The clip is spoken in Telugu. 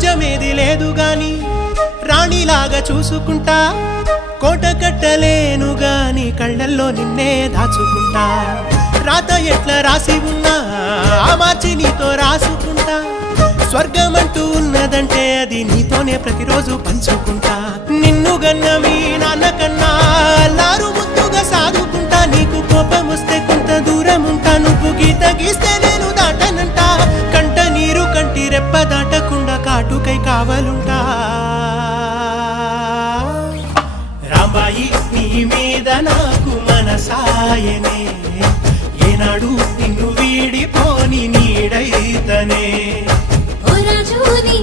రాజ్యమేది లేదు గాని రాణిలాగా చూసుకుంటా కోట కట్టలేను గాని కళ్ళల్లో నిన్నే దాచుకుంటా రాత ఎట్లా రాసి ఉన్నా మార్చి నీతో రాసుకుంటా స్వర్గమంటూ ఉన్నదంటే అది నీతోనే ప్రతిరోజు పంచుకుంటా నిన్ను గన్న మీ నాన్నకన్నా లారు ముద్దుగా సాదుకుంటా నీకు కోపం వస్తే కొంత దూరం ఉంటా నువ్వు గీత గీస్తే నేను దాటనంటా కంట నీరు కంటి రెప్ప దాటకుండా కాటుకై కావలుంటా రాంబాయి నీ మీద నాకు మనసాయనే ఏనాడు నిన్ను వీడిపోని నీడైతనే ఓ రాజు నీ